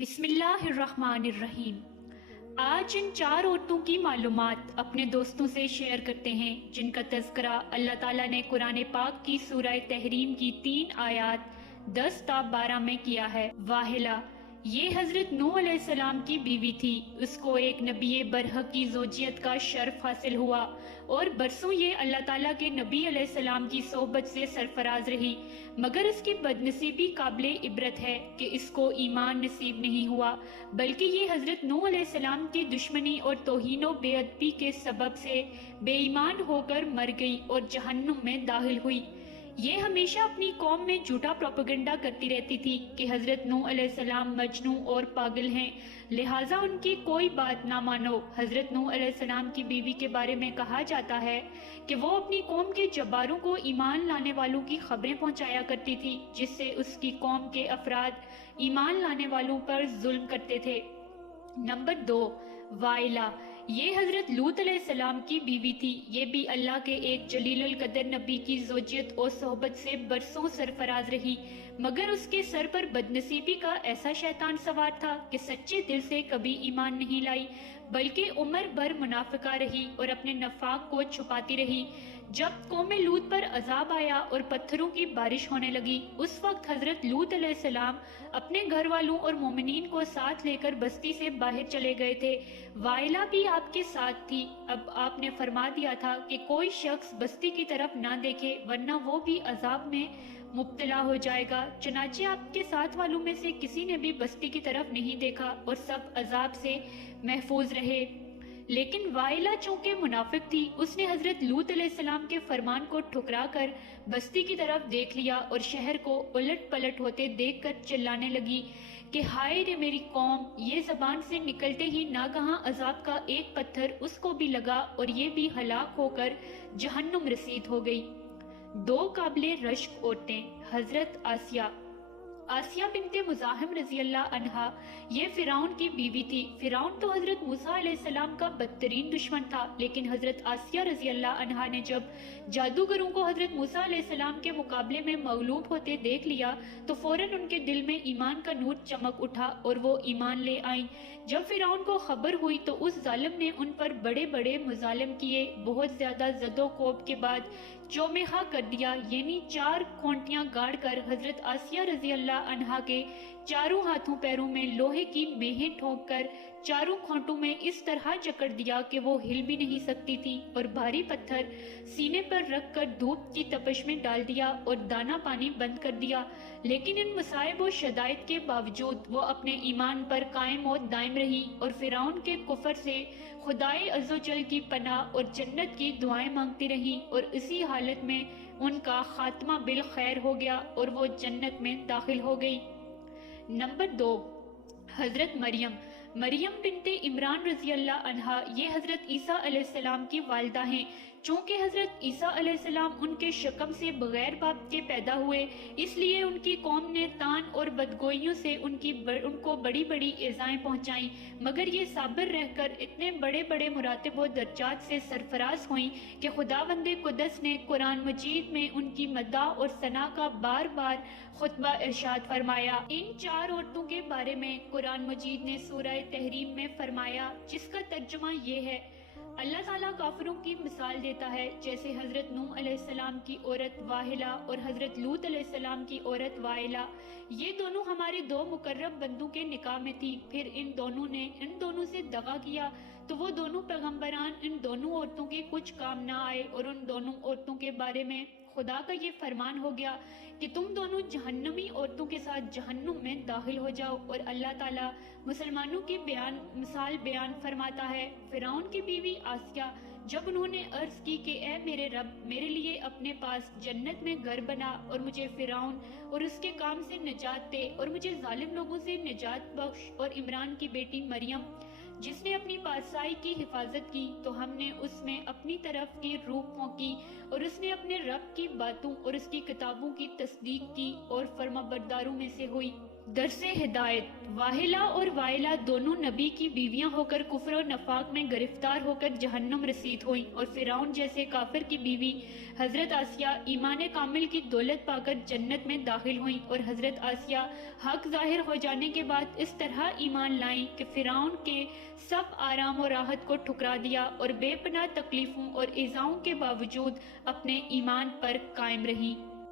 بسم اللہ الرحمن الرحیم۔ آج ان چار عورتوں کی معلومات اپنے دوستوں سے شیئر کرتے ہیں جن کا تذکرہ اللہ تعالیٰ نے قرآن پاک کی سورہ تحریم کی 3 آیات 10 تا 12 میں کیا ہے۔ واحلہ یہ حضرت نوح علیہ السلام کی بیوی تھی، اس کو ایک نبی برحق کی زوجیت کا شرف حاصل ہوا اور برسوں یہ اللہ تعالیٰ کے نبی علیہ السلام کی صحبت سے سرفراز رہی، مگر اس کی بدنصیبی قابل عبرت ہے کہ اس کو ایمان نصیب نہیں ہوا، بلکہ یہ حضرت نوح علیہ السلام کی دشمنی اور توہین و بے ادبی کے سبب سے بے ایمان ہو کر مر گئی اور جہنم میں داخل ہوئی۔ یہ ہمیشہ اپنی قوم میں جھوٹا پروپیگنڈا کرتی رہتی تھی کہ حضرت نوح علیہ السلام مجنوں اور پاگل ہیں، لہٰذا ان کی کوئی بات نہ مانو۔ حضرت نوح علیہ السلام کی بیوی کے بارے میں کہا جاتا ہے کہ وہ اپنی قوم کے جباروں کو ایمان لانے والوں کی خبریں پہنچایا کرتی تھی، جس سے اس کی قوم کے افراد ایمان لانے والوں پر ظلم کرتے تھے۔ نمبر 2، وائلہ یہ حضرت لوط علیہ السلام کی بیوی تھی، یہ بھی اللہ کے ایک جلیل القدر نبی کی زوجیت اور صحبت سے برسوں سرفراز رہی، مگر اس کے سر پر بدنصیبی کا ایسا شیطان سوار تھا کہ سچے دل سے کبھی ایمان نہیں لائی، بلکہ عمر بھر منافقہ رہی اور اپنے نفاق کو چھپاتی رہی۔ جب قوم لوط پر عذاب آیا اور پتھروں کی بارش ہونے لگی، اس وقت حضرت لوط علیہ السلام اپنے گھر والوں اور مومنین کو ساتھ لے کر بستی سے باہر چلے گئے تھے۔ وائلہ بھی آپ کے ساتھ تھی۔ اب آپ نے فرما دیا تھا کہ کوئی شخص بستی کی طرف نہ دیکھے ورنہ وہ بھی عذاب میں مبتلا ہو جائے گا، چنانچہ آپ کے ساتھ والوں میں سے کسی نے بھی بستی کی طرف نہیں دیکھا اور سب عذاب سے محفوظ رہے۔ لیکن وائلہ چونکہ منافق تھی، اس نے حضرت لوط علیہ السلام کے فرمان کو ٹھکرا کر بستی کی طرف دیکھ لیا اور شہر کو الٹ پلٹ ہوتے دیکھ کر چلانے لگی کہ ہائے رے میری قوم! یہ زبان سے نکلتے ہی ناگہاں عذاب کا ایک پتھر اس کو بھی لگا اور یہ بھی ہلاک ہو کر جہنم رسید ہو گئی۔ 2 قابل رشک عورتیں۔ حضرت آسیہ بنت مزاحم رضی اللہ عنہا یہ فرعون کی بیوی تھی۔ فرعون تو حضرت موسیٰ علیہ السلام کا بدترین دشمن تھا، لیکن حضرت آسیہ رضی اللہ عنہا نے جب جادوگروں کو حضرت موسیٰ علیہ السلام کے مقابلے میں مغلوب ہوتے دیکھ لیا تو فوراً ان کے دل میں ایمان کا نور چمک اٹھا اور وہ ایمان لے آئیں۔ جب فرعون کو خبر ہوئی تو اس ظالم نے ان پر بڑے بڑے مظالم کیے، بہت زیادہ زد و کوب کے بعد چومخا کر دیا، یعنی 4 کھونٹیاں گاڑ کر حضرت آسیہ رضی اللہ عنہا کے چاروں ہاتھوں پیروں میں لوہے کی میخیں ٹھونک کر چاروں کھونٹوں میں اس طرح جکڑ دیا کہ وہ ہل بھی نہیں سکتی تھی، اور بھاری پتھر سینے پر رکھ کر دھوپ کی تپش میں ڈال دیا اور دانہ پانی بند کر دیا۔ لیکن ان مصائب و شدائد کے باوجود وہ اپنے ایمان پر قائم و دائم رہی اور فرعون کے کفر سے خدائے عز و جل کی پناہ اور جنت کی دعائیں مانگتی رہی، اور اسی حالت میں ان کا خاتمہ بالخیر ہو گیا اور وہ جنت میں داخل ہو گئی۔ نمبر 2، حضرت مریم بنت عمران رضی اللہ عنہا یہ حضرت عیسیٰ علیہ السلام کی والدہ ہیں۔ چونکہ حضرت عیسیٰ علیہ السلام ان کے شکم سے بغیر باپ کے پیدا ہوئے، اس لیے ان کی قوم نے تان اور بدگوئیوں سے ان کو بڑی بڑی ایذائیں پہنچائیں، مگر یہ صابر رہ کر اتنے بڑے بڑے مراتب و درجات سے سرفراز ہوئیں کہ خداوند قدس نے قرآن مجید میں ان کی مدح اور ثنا کا بار بار خطبہ ارشاد فرمایا۔ ان 4 عورتوں کے بارے میں قرآن مجید نے سورہ تحریم میں فرمایا، جس کا ترجمہ یہ ہے: اللہ تعالیٰ کافروں کی مثال دیتا ہے جیسے حضرت نوح علیہ السلام کی عورت واحلہ اور حضرت لوط علیہ السلام کی عورت وائلہ، یہ دونوں ہمارے 2 مقرب بندوں کے نکاح میں تھی، پھر ان دونوں نے ان دونوں سے دغا کیا تو وہ دونوں پیغمبران ان دونوں عورتوں کے کچھ کام نہ آئے، اور ان دونوں عورتوں کے بارے میں خدا کا یہ فرمان ہو گیا کہ تم دونوں جہنمی عورتوں کے ساتھ جہنم میں داخل ہو جاؤ۔ اور اللہ تعالیٰ مسلمانوں کی مثال بیان فرماتا ہے۔ فرعون کی بیوی آسیہ جب انہوں نے عرض کی کہ اے میرے رب، میرے لیے اپنے پاس جنت میں گھر بنا اور مجھے فرعون اور اس کے کام سے نجات دے اور مجھے ظالم لوگوں سے نجات بخش، اور عمران کی بیٹی مریم جس نے اپنی پارسائی کی حفاظت کی، تو ہم نے اس میں اپنی طرف کی روح پھونکی اور اس نے اپنے رب کی باتوں اور اس کی کتابوں کی تصدیق کی اور فرمانبرداروں میں سے ہوئی۔ درس ہدایت۔ واہلہ اور وائلہ دونوں نبی کی بیویاں ہو کر کفر و نفاق میں گرفتار ہو کر جہنم رسید ہوئیں، اور فرعون جیسے کافر کی بیوی حضرت آسیہ ایمان کامل کی دولت پا کر جنت میں داخل ہوئیں، اور حضرت آسیہ حق ظاہر ہو جانے کے بعد اس طرح ایمان لائیں کہ فرعون کے سب آرام و راحت کو ٹھکرا دیا، اور بے پناہ تکلیفوں اور ایذاؤں کے باوجود اپنے ایمان پر قائم رہیں۔